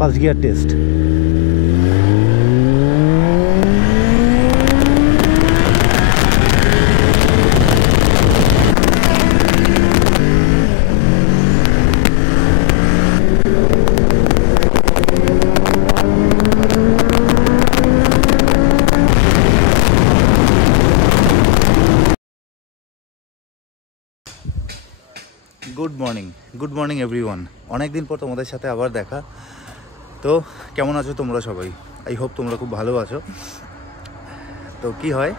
First gear test. Good morning everyone. অনেক দিন পর তোমাদের সাথে আবার দেখা। তো কেমন আছো তোমরা সবাই? আই হোপ তোমরা খুব ভালো আছো। তো কি হয়,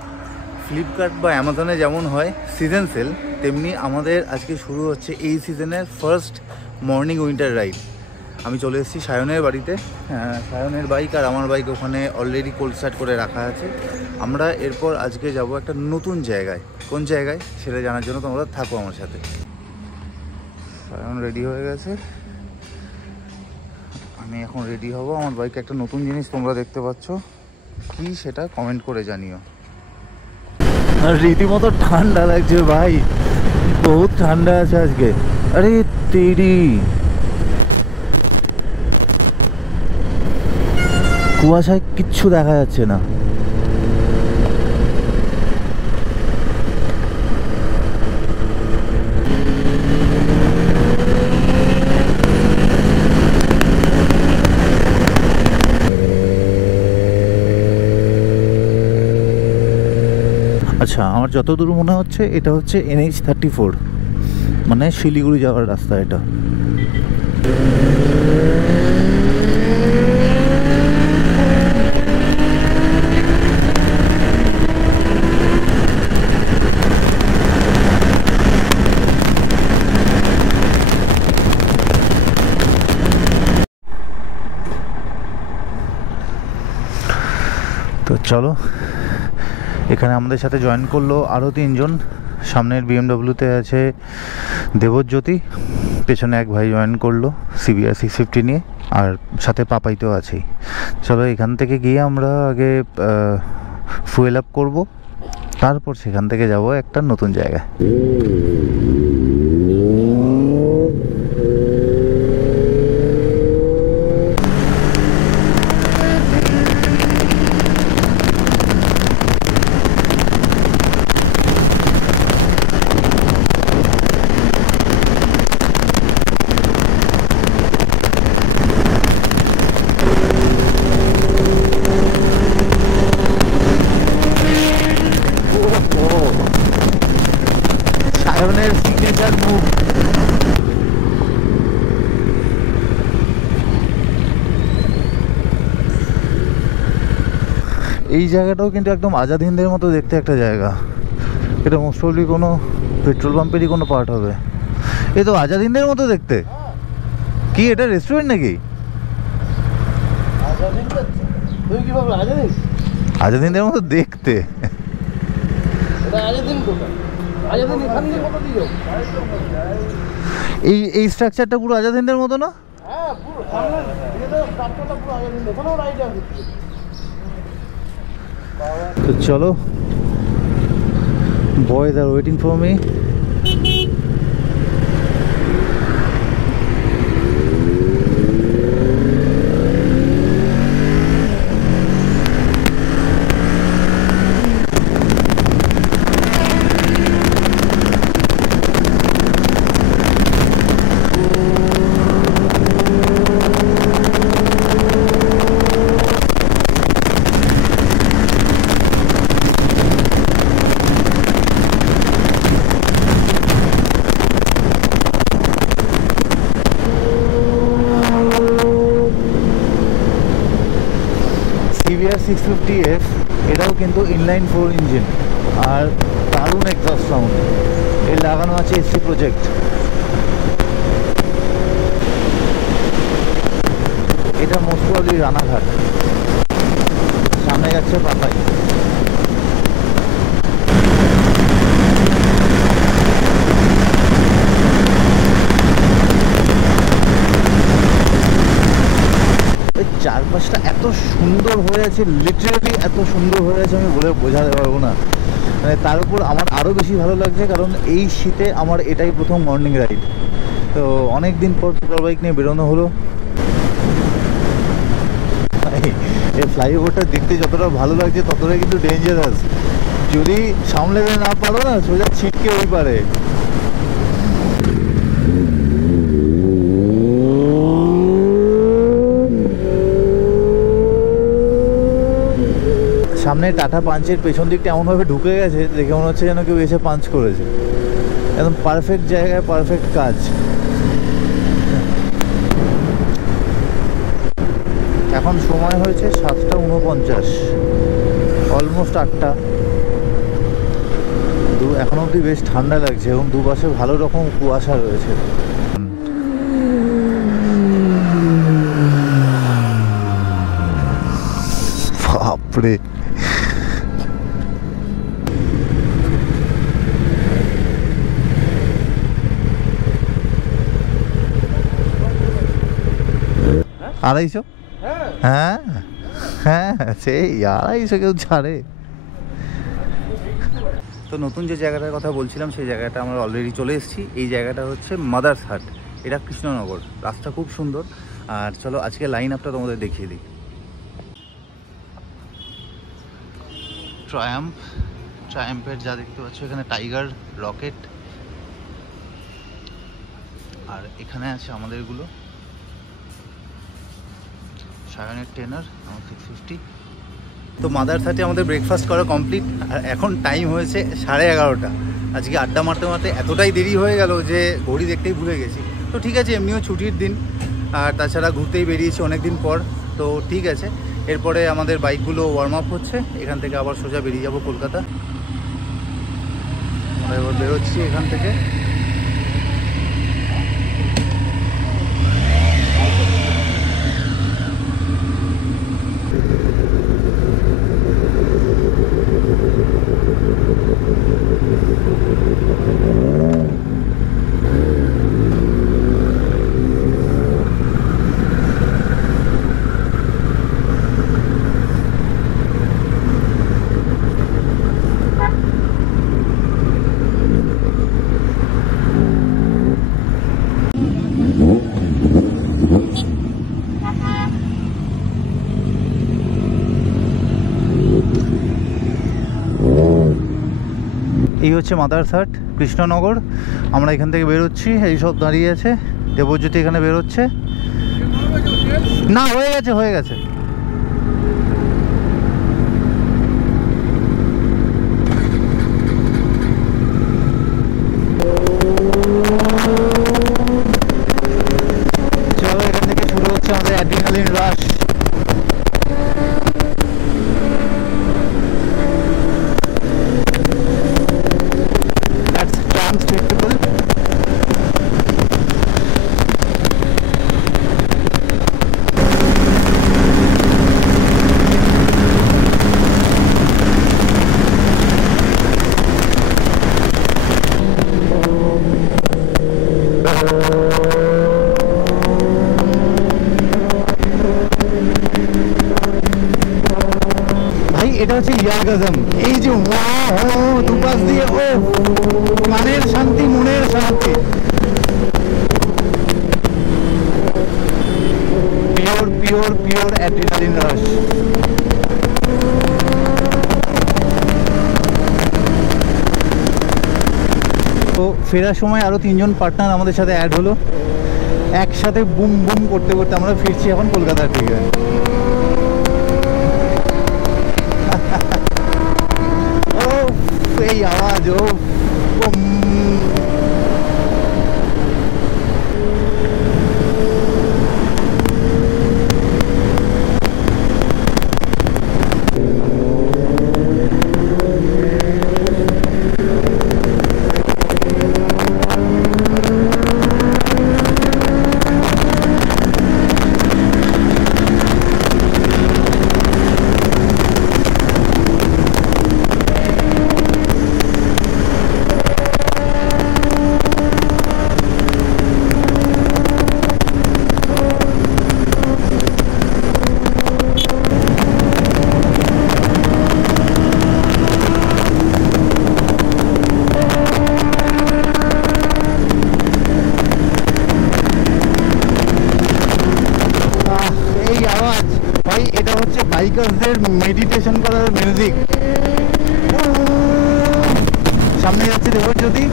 ফ্লিপকার্ট বা অ্যামাজনে যেমন হয় সিজন সেল, তেমনি আমাদের আজকে শুরু হচ্ছে এই সিজনের ফার্স্ট মর্নিং উইন্টার রাইড। আমি চলে এসেছি সায়নের বাড়িতে। সায়নের বাইক আর আমার বাইক ওখানে অলরেডি কোল্ড স্টার্ট করে রাখা আছে। আমরা এরপর আজকে যাব একটা নতুন জায়গায়। কোন জায়গায় সেটা জানার জন্য তোমরা থাকো আমার সাথে। সায়ন রেডি হয়ে গেছে, আমি এখন রেডি হব। আমার বাইকে একটা নতুন জিনিস তোমরা দেখতে পাচ্ছ, কি সেটা কমেন্ট করে জানিও। আর রীতিমতো ঠান্ডা লাগছে ভাই, বহুত ঠান্ডা আছে আজকে। আরে তেরি, কুয়াশায় কিচ্ছু দেখা যাচ্ছে না। আচ্ছা, আমার যতদূর মনে হচ্ছে এটা হচ্ছে NH34, মানে শিলিগুড়ি যাওয়ার রাস্তা এটা। তো চলো, এখানে আমাদের সাথে জয়েন করলো আরও 3 জন। সামনের BMW-তে আছে দেবজ্যোতি, পেছনে এক ভাই জয়েন করলো CBR 650 নিয়ে, আর সাথে পাপাইতেও আছেই। চলো এখান থেকে গিয়ে আমরা আগে ফুয়েল আপ করবো, তারপর সেখান থেকে যাব একটা নতুন জায়গায়। এই জায়গাটাও কিন্তু একদম আজাদ হিন্দের মতো দেখতে একটা জায়গা। এটা মোস্ট প্রবলি কোনো পেট্রোল পাম্পেরই কোনো পার্ট হবে। এ তো আজাদ হিন্দের মতো দেখতে। কি এটা রেস্টুরেন্ট নাকি? আজাদ হিন্দের মতো দেখতে। এই স্ট্রাকচারটা পুরো আজাদ হিন্দের মতো না? তো চলো, boys are waiting for me. CBR 650F এটাও কিন্তু ইনলাইন 4 ইঞ্জিন, আর দারুণ এক্সস্ট সাউন্ড। এর লাগানো আছে SC প্রজেক্ট। এটা মোস্ট প্রবলি রানাঘাট, সামনে যাচ্ছে পাপাই। চারপাশটা এত সুন্দর হয়ে আছে, লিটারালি এত সুন্দর হয়ে আছে আমি বলে বোঝাতে পারবো না। মানে তার উপর আমার আরও বেশি ভালো লাগছে, কারণ এই শীতে আমার এটাই প্রথম মর্নিং রাইড। তো অনেক দিন পর সুপার বাইক নিয়ে বেরোনো হলো। ভাই এই ফ্লাইওভারটা দেখতে যতটা ভালো লাগছে ততটাই কিন্তু ডেঞ্জারাস। যদি সামলে না পারো না সোজা ছিটকে ওই পারে। সামনে টাটা পাঞ্চের পেছন দিকটা এমনভাবে ঢুকে গেছে দেখে মনে হচ্ছে যেন কেউ এসে পাঞ্চ করেছে। একদম পারফেক্ট জায়গায় পারফেক্ট কাজ। এখন সময় হয়েছে 7:49, অলমোস্ট 8টা। এখন অবধি বেশ ঠান্ডা লাগছে এবং দুপাশে ভালো রকম কুয়াশা রয়েছে। বাপরে আড়াইশো? হ্যাঁ হ্যাঁ সেই 250 কেউ ছাড়ে। তো নতুন যে জায়গাটার কথা বলছিলাম সেই জায়গাটা আমরা অলরেডি চলে এসেছি। এই জায়গাটা হচ্ছে মাদার্স হাট, এটা কৃষ্ণনগর। রাস্তা খুব সুন্দর। আর চলো আজকে লাইন আপটা তোমাদের দেখিয়ে দিই। ট্রায়াম্পের যা দেখতে পাচ্ছ এখানে টাইগার, রকেট, আর এখানে আছে আমাদেরগুলো সায়নের টেনার আমার 650। তো মাদার্স হাটে আমাদের ব্রেকফাস্ট করা কমপ্লিট। আর এখন টাইম হয়েছে 11:30। আজকে আড্ডা মারতে মারতে এতটাই দেরি হয়ে গেল যে ঘড়ি দেখতেই ভুলে গেছি। তো ঠিক আছে, এমনিও ছুটির দিন আর তাছাড়া ঘুরতেই বেরিয়েছি অনেক দিন পর, তো ঠিক আছে। এরপরে আমাদের বাইকগুলো ওয়ার্ম আপ হচ্ছে, এখান থেকে আবার সোজা বেরিয়ে যাব কলকাতা। আমরা এবার বেরোচ্ছি এখান থেকে। এই হচ্ছে মাদার্স হাট কৃষ্ণনগর। আমরা এখান থেকে বেরোচ্ছি, এই সব দাঁড়িয়ে আছে। দেবজ্যোতি এখানে বেরোচ্ছে। না হয়ে গেছে। চলো এখান থেকে শুরু হচ্ছে আমাদের অ্যাড্রিনালিন রাশ। এটা হচ্ছে ইয়ারগাজম। এই যে দুপাশ দিয়ে ও কানের শান্তি, মনের শান্তি, পিওর পিওর পিওর অ্যাড্রিনালিন রাশ। তো ফেরার সময় আরো 3জন পার্টনার আমাদের সাথে অ্যাড হলো। একসাথে বুম বুম করতে করতে আমরা ফিরছি এখন কলকাতার দিকে। এই আওয়াজ ও ভাই এটা হচ্ছে বাইকারদের মেডিটেশন করার মিউজিক। সামনে যাচ্ছে দেবজ্যোতি।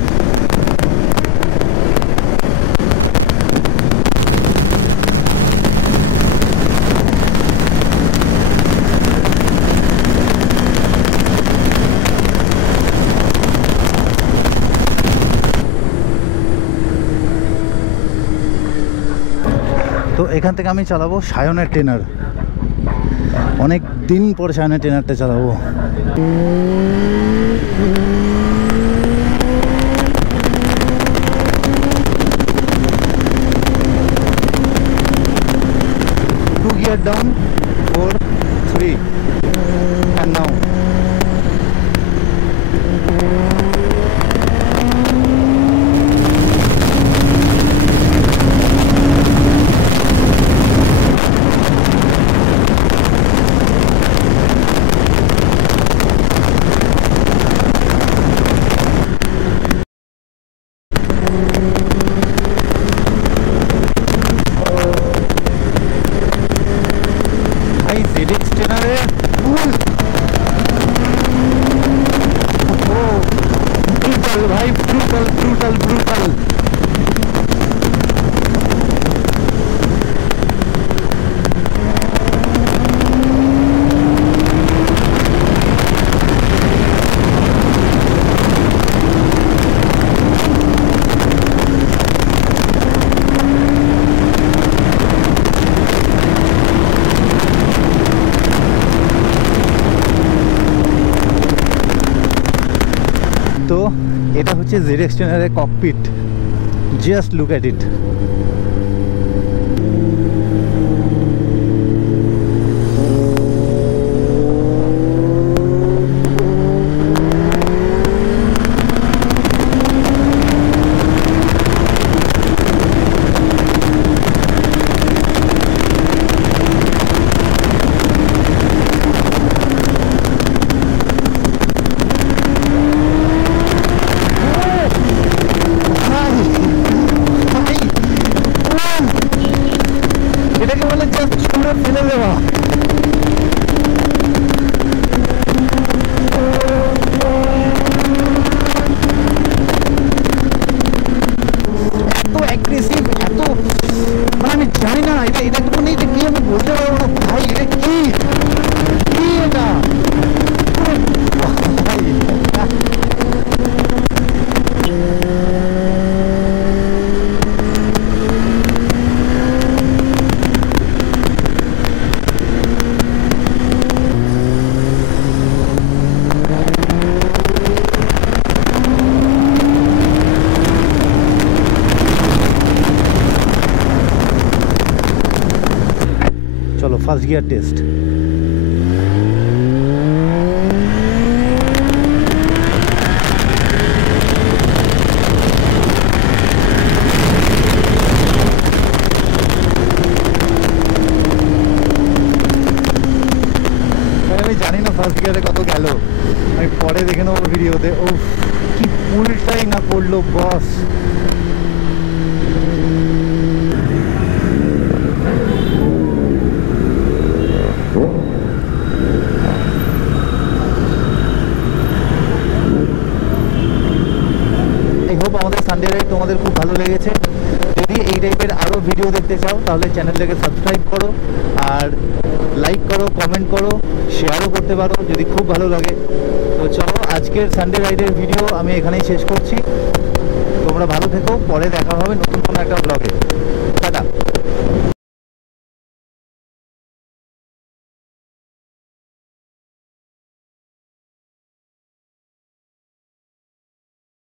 তো এখান থেকে আমি চালাবো সায়নের ট্রেনার। অনেক দিন পর সায়নের ট্রেনারটা চালাবো। Two gear down, 4, 3, and now. भाई ब्रूटल ब्रूटल ब्रूटल। তো এটা হচ্ছে ZX ট্রেনারের ককপিট। Just look at it. এটাকে বলে জাস্ট ছুঁড়ে ফেলে দেওয়া। এত অ্যাগ্রেসিভ, এত মানে আমি জানি না এটা এটা মানে এটা কি আমি বলতে পারবো না ভাই। এটা কি কি এটা ভাই। চলো ফার্স্ট গিয়ার টেস্ট। আমি জানি না ফার্স্ট গিয়ারে কত গেল, আমি পরে দেখে নেবো ভিডিওতে। ও কি উল্টাই না পড়লো বস। আই হোপ আমাদের সানডে রাইড তোমাদের খুব ভালো লেগেছে। যদি এই টাইপের আরও ভিডিও দেখতে চাও তাহলে চ্যানেলটাকে সাবস্ক্রাইব করো, আর লাইক করো, কমেন্ট করো, শেয়ারও করতে পারো যদি খুব ভালো লাগে। তো চলো আজকের সানডে রাইডের ভিডিও আমি এখানেই শেষ করছি। তোমরা ভালো থেকো, পরে দেখা হবে নতুন কোনো একটা ব্লগে। টাটা।